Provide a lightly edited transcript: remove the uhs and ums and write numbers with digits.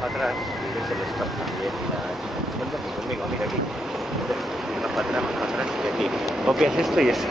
para atrás y ves el stop también. Anda aquí conmigo, mira aquí. Más para atrás y aquí. Copias esto y eso.